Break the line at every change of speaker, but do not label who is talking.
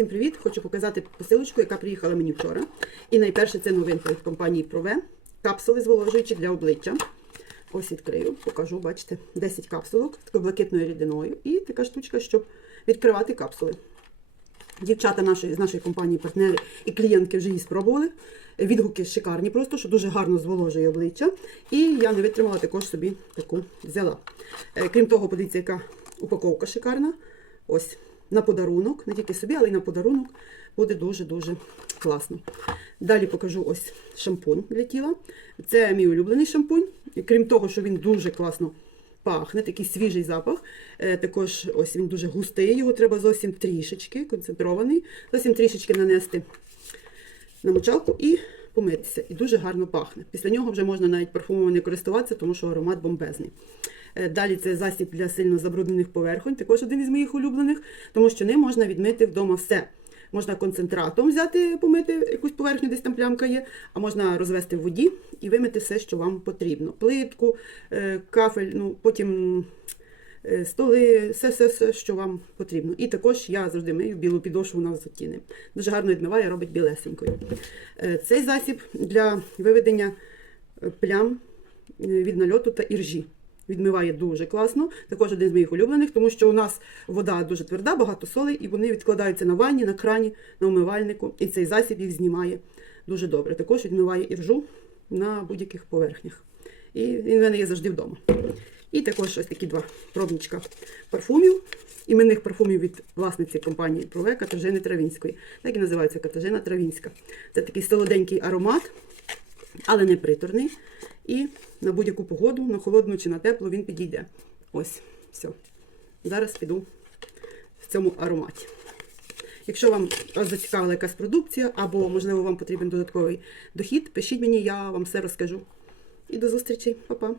Всім привіт! Хочу показати посилочку, яка приїхала мені вчора. І найперше це новинка від компанії Прове. Капсули зволожуючі для обличчя. Ось відкрию, покажу, бачите, 10 капсулок з блакитною рідиною. І така штучка, щоб відкривати капсули. Дівчата нашої, з нашої компанії, партнери і клієнтки вже її спробували. Відгуки шикарні, просто що дуже гарно зволожує обличчя. І я не витримала також собі таку взяла. Е, Крім того, подивіться, яка упаковка шикарна. Ось на подарунок, не тільки собі, але й на подарунок буде дуже-дуже класно. Далі покажу ось шампунь для тіла. Це мій улюблений шампунь. Крім того, що він дуже класно пахне, такий свіжий запах. Е, також ось він дуже густий, його треба зовсім трішечки, концентрований, зовсім трішечки нанести на мочалку і помитися. І дуже гарно пахне. Після нього вже можна навіть парфумом користуватися, тому що аромат бомбезний. Е, Далі це засіб для сильно забруднених поверхонь, також один із моїх улюблених, тому що ним можна відмити вдома все. Можна концентратом взяти, помити якусь поверхню, десь там плямка є, а можна розвести в воді і вимити все, що вам потрібно. Плитку, е, кафель, ну потім столи, все, все, все, що вам потрібно. І також я завжди мию білу підошву на взуттіни. Дуже гарно відмиває, робить білесенькою. Е, Цей засіб для виведення е, плям е, від нальоту та іржі. Відмиває дуже класно. Також один з моїх улюблених, тому що у нас вода дуже тверда, багато солей, і вони відкладаються на ванні, на крані, на умивальнику. І цей засіб їх знімає дуже добре. Також відмиває іржу на будь-яких поверхнях. І він в мене є завжди вдома. І також ось такі два пробничка парфумів, іменних парфумів від власниці компанії Прове Катажини Травінської. Так і називається Катажина Травінська. Це такий солоденький аромат, але не приторний. І на будь-яку погоду, на холодну чи на теплу, він підійде. Ось, все. Зараз піду в цьому ароматі. Якщо вам зацікавила якась продукція, або, можливо, вам потрібен додатковий дохід, пишіть мені, я вам все розкажу. І до зустрічі, Па-па!